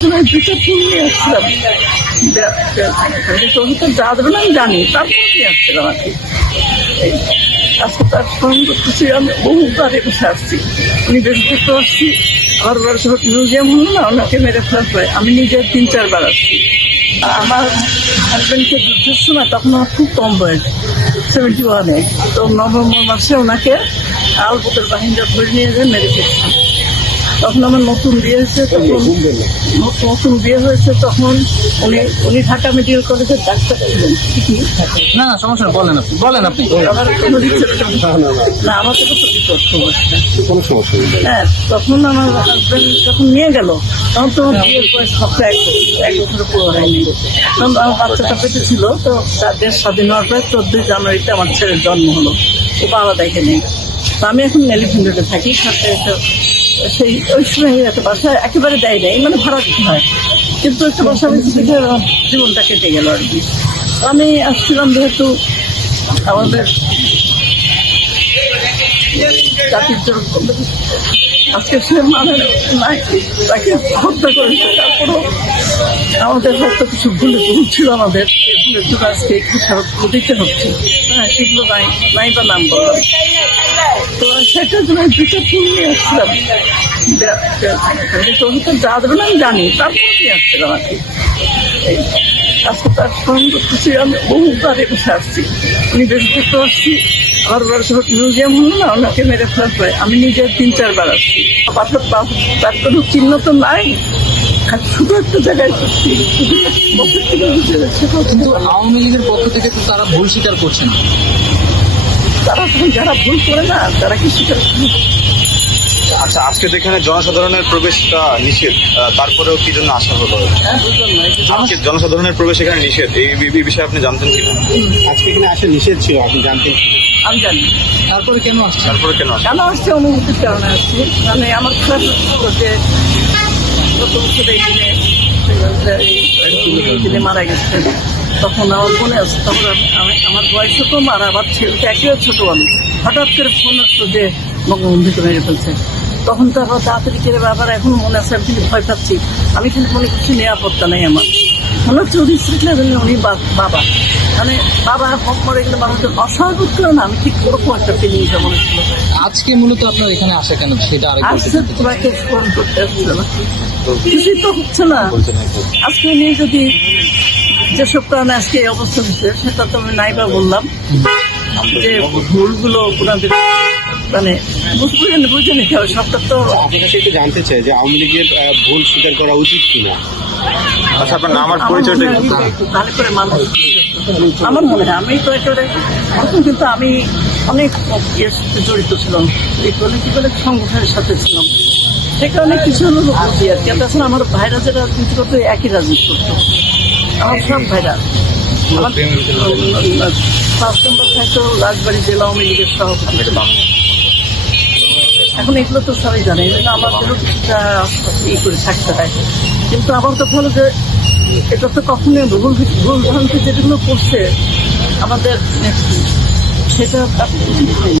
দুটো ফুল নিয়ে আসছিলাম, যা দেবেন আমি জানি, তারপর নিয়ে আসছিলাম আর কি। আজকে তার ফোন করতেছি, আমি বহুবারে বসে আসছি, উনি বেশ দেখতে আসছি, আবার মিউজিয়াম হলো না, ওনাকে মেরে ফেলার পরে আমি নিজে 3-4 বার আসছি। আমার হাজব্যান্ডকে যুদ্ধের সময় তখন আমার খুব কম বয়স, 71-এ, তো নভেম্বর মাসে ওনাকে আলপতের বাহিনীরা ধরে নিয়ে যায় মেরে ফেলছি। তখন আমার নতুন বিয়ে হয়েছে, তখন উনি ঢাকা মেডিকেল কলেজের ডাক্তার ছিলেন। না না সমস্যা বলেন আপনি না, আমার তো কোনো সমস্যা নেই। হ্যাঁ, তখন আমার হাজব্যান্ড যখন নিয়ে গেল, তখন তো বিয়ের বয়স সপ্তাহে 1 বছর পুরো হয়নি। তখন আমার বাচ্চাটা পেটে ছিল, তো তার দেশ স্বাধীন হওয়ার পরে 14 জানুয়ারিতে আমার ছেলের জন্ম হলো। ও বাবা দেখে নেই। তো আমি এখন এলিফ্যান্টে থাকি, সাথে সেই ওই সময় একটা বাসা একেবারে দেয় নেই, মানে ভাড়া দিতে হয়, কিন্তু একটা বাসা থেকে জীবনটা কেটে গেল আর কি। আমি আসছিলাম যেহেতু আমাদের জাতির জন্য আজকে সে মানে নাই, তাকে হত্যা করেছে, তারপরও আমাদের হয়তো কিছু ভুলে ছিল, আমাদের ভুলের জন্য আজকে দিতে হচ্ছে। হ্যাঁ, সেগুলো নাই বা নাম বললাম। তো সেটার জন্য 2টা ফুল নিয়ে আসছিলাম, যা দেবেন আমি জানি, তারপর নিয়ে আসছিলাম আর কি। আজকে তার ফোন করতেছি, আমি বহুবারে বসে আসছি, উনি বেশ দেখতে আসছি, আবার মিউজিয়াম হলো না, ওনাকে মেরে ফেলার পরে আমি নিজে 3-4 বার আসছি। তার কোনো চিহ্ন তো নাই, শুধু একটা জায়গায় করছি। কিন্তু আওয়ামী লীগের পক্ষ থেকে তো তারা ভুল স্বীকার করছে না। তারা যারা ভুল করে না, তারা কি স্বীকার করে? আচ্ছা, আজকে যেখানে জনসাধারণের প্রবেশটা নিষেধ, তারপরেও কি জন্য আসা হলো? আজকে জনসাধারণের প্রবেশ এখানে নিষেধ, এই বিষয়ে আপনি জানতেন কিনা? আজকে এখানে আসা নিষেধ ছিল, আপনি জানতেন? আমি জানি। তারপরে কেন আসছে? কেন আসছে? অনুমতির কারণে আসছে। মানে আমার খেয়াল হচ্ছিল যে গত বছর এই দিনে মারা গেছে, তখন আমার মনে আছে, তখন আমার বয়সও কম, আর আবার ছেলেটা একেবারে ছোট আমি। হঠাৎ করে ফোন আসতো যে বঙ্গবন্ধুকে মেরে ফেলছে, তখন তো আবার তাড়াতাড়ি করে আবার এখন মনে আছে, আমি কিন্তু ভয় পাচ্ছি। আমি কিন্তু মনে করছি নিরাপত্তা নেই আমার, মনে হচ্ছে অধিশ্রিত লেভেলে উনি বাবা, মানে বাবা হোক মরে গেলে মানুষের অস্বাভাবিক করে না, আমি ঠিক ওরকম একটা ফিলিংস মনে ছিল। আজকে মূলত আপনার এখানে আসা কেন সেটা আসছে, তোমাকে ফোন করতে আসছিল না, কিছুই তো হচ্ছে না। আজকে নিয়ে যদি যেসব কারণে আজকে এই অবস্থা হচ্ছে, সেটা তো আমি নাইবা বললাম যে ভুলগুলো ওনাদের মানে বুঝে নিতে হবে, সবটা তো। আপনার কাছে একটু জানতে চাই যে আওয়ামী লীগের ভুল স্বীকার করা উচিত কিনা? আচ্ছা, আপনার নাম আর পরিচয়টা তাহলে করে মানুষ, আমার মনে হয় আমি তো একেবারে, কিন্তু আমি অনেক ইয়ের সাথে জড়িত ছিলাম, এই পলিটিক্যাল সংগঠনের সাথে ছিলাম, সে কারণে কিছু হলো বুঝি আর কি। তাছাড়া আমার ভাইরা যারা রাজনীতি করতো একই রাজনীতি করতো, আমার সব ভাইরা। আমার 5 নম্বর হয়তো রাজবাড়ি জেলা আওয়ামী লীগের সভাপতি। এখন এগুলো তো সবাই জানে, এই জন্য আমাদেরও কিছুটা ই করে থাকতে হয়। কিন্তু আমার কথা হলো যে এটা তো কখনোই ভুল ভ্রান্তি যেগুলো করছে আমাদের, সেটা